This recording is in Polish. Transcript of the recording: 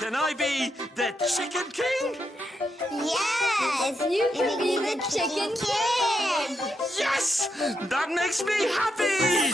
Can I be the Chicken King? Yes! You can be the Chicken King! Yes! That makes me happy!